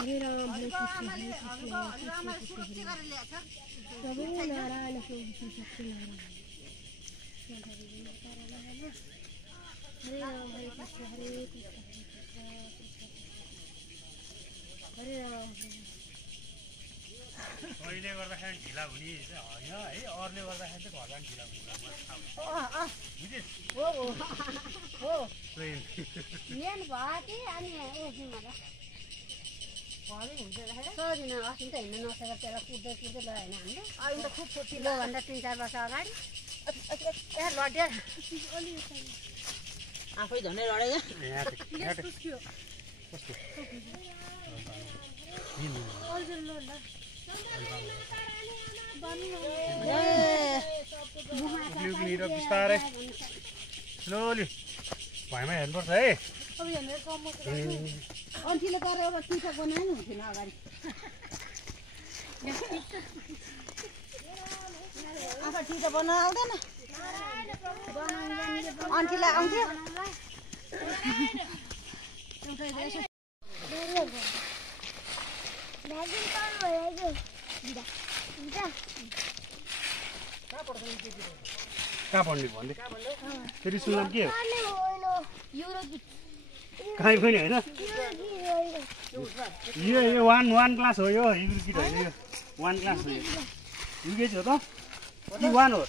हरे राम हरे कृष्ण प्रभु नारायण प्रभु सत्यनारायण हरे राम हरे कृष्ण हरे राम अहिले गर्दाखेरि ढिला हुने होइन है अरूले गर्दाखेरि चाहिँ घरबाट ढिला हुने मेन भयो अनि सजिन अस्ति त हिँड्न नसकेर त्यसलाई कुद्दै कुद्दै ल होइन हामीले खुब फुर्तिलो भन्दा 3-4 वर्ष अगाडि लड्यो आफै झनै लडेको बिस्तारै स्लोली भएमा हेर्नुपर्छ है अन्तिले गरेर अब टिका बनाएन हुन्थेन अगाडि आफै टिका बनाउन आउँदैन अन्तिलाई आउँथ्यो कहाँ पढ्ने भन्दै फेरि सुन्नाम के हो कहीँ पनि होइन यो 1 क्लास हो यो युकेजी होइन यो 1 क्लास हो यो युकेजी हो त कि 1 हो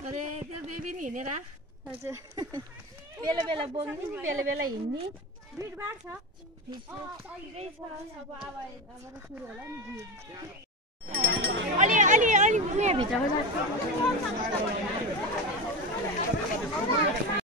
अरे त्यो बेबी नि हिँडेर हजुर बेला बेला बोल्ने बेला बेला हिँड्ने भिडभाड छ अब सुरु होला नि अलि भित्रको